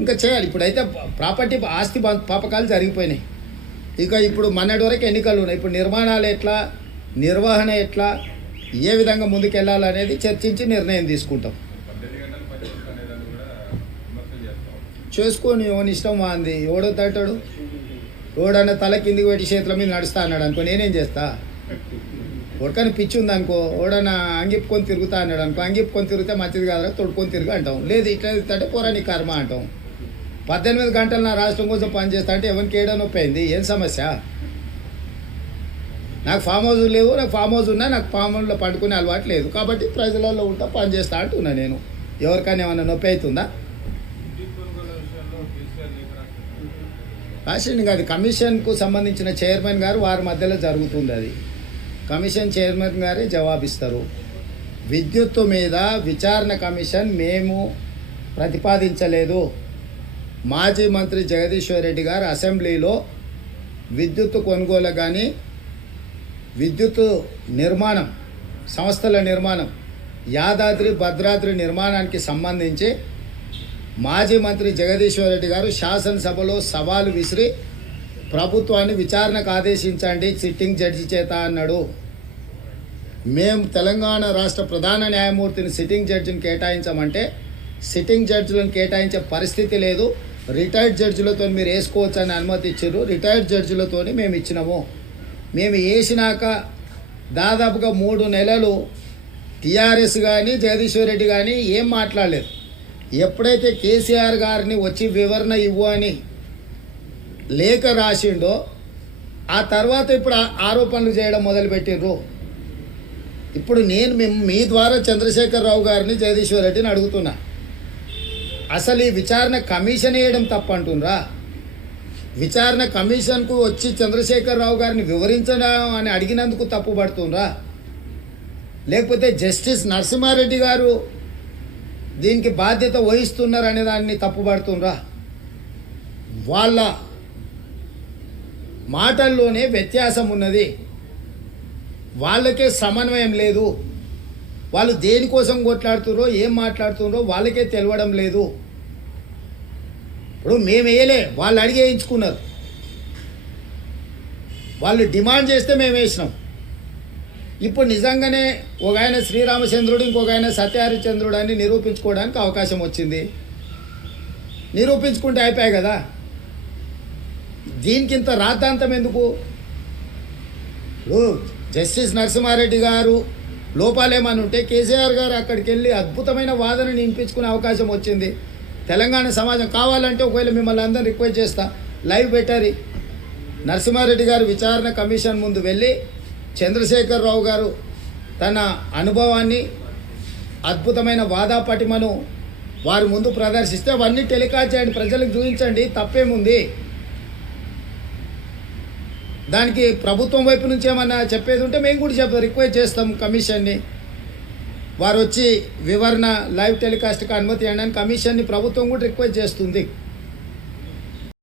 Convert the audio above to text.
ఇంకా చేయాలి. ఇప్పుడైతే ప్రాపర్టీ ఆస్తి పాపకాలు జరిగిపోయినాయి. ఇక ఇప్పుడు మొన్నటి వరకు ఎన్నికలు ఉన్నాయి. ఇప్పుడు నిర్మాణాలు ఎట్లా, నిర్వహణ ఎట్లా, ఏ విధంగా ముందుకెళ్ళాలనేది చర్చించి నిర్ణయం తీసుకుంటాం. చేసుకొని ఎవని ఇష్టం అంది. ఎవడో తట్టాడు, ఎవడన్నా తల కిందికి పెట్టి చేతుల మీద నడుస్తా అన్నాడు అనుకో, నేనేం చేస్తా? ఉడకని పిచ్చి ఉంది అనుకో, ఓడన్నా అంగిప్పుకొని తిరుగుతా అన్నాడు అనుకో, అంగిప్పుకొని తిరిగితే మంచిది కాదురా, తొడుకొని తిరిగి అంటాం. లేదు ఇట్లా తిరుగుతుంటే పోరా నీ కర్మ అంటాం. 18 గంటలు నా రాష్ట్రం కోసం పనిచేస్తా అంటే ఎవరికి ఏడా నొప్పి అయింది? ఏం సమస్య? నాకు ఫామ్ హౌస్ లేవు, నాకు ఫామ్ హౌస్ ఉన్నా నాకు ఫామ్ హౌస్లో పండుకునే అలవాటు లేదు, కాబట్టి ప్రజలలో ఉంటా పని చేస్తా అంటున్నా. నేను ఎవరికైనా ఏమన్నా నొప్పి అవుతుందా? రాసింది కాదు, కమిషన్కు సంబంధించిన చైర్మన్ గారు వారి మధ్యలో జరుగుతుంది. అది కమిషన్ చైర్మన్ గారే జవాబిస్తారు. విద్యుత్తు మీద విచారణ కమిషన్ మేము ప్రతిపాదించలేదు. మాజీ మంత్రి జగదీశ్వర్ రెడ్డి గారు అసెంబ్లీలో విద్యుత్తు కొనుగోలు కానీ విద్యుత్తు నిర్మాణం, సంస్థల నిర్మాణం, యాదాద్రి భద్రాద్రి నిర్మాణానికి సంబంధించి మాజీ మంత్రి జగదీశ్వర్ రెడ్డి గారు శాసనసభలో సవాలు విసిరి ప్రభుత్వాన్ని విచారణకు ఆదేశించండి సిట్టింగ్ జడ్జి చేత అన్నాడు. మేము తెలంగాణ రాష్ట్ర ప్రధాన న్యాయమూర్తిని సిట్టింగ్ జడ్జిని కేటాయించమంటే సిట్టింగ్ జడ్జిలను కేటాయించే పరిస్థితి లేదు, రిటైర్డ్ జడ్జిలతో మీరు వేసుకోవచ్చు అని అనుమతి ఇచ్చారు. రిటైర్డ్ జడ్జిలతో మేము ఇచ్చినాము. మేము వేసినాక దాదాపుగా 3 నెలలు టీఆర్ఎస్ కానీ జగదీశ్వర్ రెడ్డి కానీ ఏం మాట్లాడలేదు. ఎప్పుడైతే కేసీఆర్ గారిని వచ్చి వివరణ ఇవ్వు అని లేఖ రాసిండో ఆ తర్వాత ఇప్పుడు ఆరోపణలు చేయడం మొదలుపెట్టిండ్రు. ఇప్పుడు నేను మీ ద్వారా చంద్రశేఖరరావు గారిని జగదీశ్వర్ రెడ్డిని అడుగుతున్నా, అసలు ఈ విచారణ కమిషన్ వేయడం తప్పంటుండ్రా? విచారణ కమిషన్కు వచ్చి చంద్రశేఖరరావు గారిని వివరించడం అని అడిగినందుకు తప్పు పడుతుండ్రా? లేకపోతే జస్టిస్ నరసింహారెడ్డి గారు దీనికి బాధ్యత వహిస్తున్నారనే దాన్ని తప్పుపడుతుండ్రా? వాళ్ళ మాటల్లోనే వ్యత్యాసం ఉన్నది. వాళ్ళకే సమన్వయం లేదు. వాళ్ళు దేనికోసం కొట్లాడుతున్నారో ఏం మాట్లాడుతున్నారో వాళ్ళకే తెలవడం లేదు. ఇప్పుడు మేము వేయలే, వాళ్ళు అడిగి వేయించుకున్నారు. వాళ్ళు డిమాండ్ చేస్తే మేము వేసినాం. ఇప్పుడు నిజంగానే ఒక ఆయన శ్రీరామచంద్రుడు, ఇంకొక ఆయన సత్యహరిచంద్రుడు అని నిరూపించుకోవడానికి అవకాశం వచ్చింది. నిరూపించుకుంటే అయిపోయాయి కదా. దీనికింత రాద్ధాంతం ఎందుకు? ఇప్పుడు జస్టిస్ నరసింహారెడ్డి గారు లోపాలేమని ఉంటే కేసీఆర్ గారు అక్కడికి వెళ్ళి అద్భుతమైన వాదనని వినిపించుకునే అవకాశం వచ్చింది. తెలంగాణ సమాజం కావాలంటే ఒకవేళ మిమ్మల్ని అందరూ రిక్వెస్ట్ చేస్తా, లైవ్ పెట్టారు. నరసింహారెడ్డి గారు విచారణ కమిషన్ ముందు వెళ్ళి చంద్రశేఖరరావు గారు తన అనుభవాన్ని, అద్భుతమైన వాదాపటిమను వారి ముందు ప్రదర్శిస్తే అవన్నీ టెలికాస్ట్ చేయండి, ప్రజలకు చూపించండి. తప్పేముంది? దానికి ప్రభుత్వం వైపు నుంచి ఏమన్నా చెప్పేది ఉంటే మేము కూడా రిక్వెస్ట్ చేస్తాం కమిషన్ని. వారు వచ్చి వివరణ లైవ్ టెలికాస్ట్కి అనుమతి ఇవ్వండి అని కమిషన్ని ప్రభుత్వం కూడా రిక్వెస్ట్ చేస్తుంది.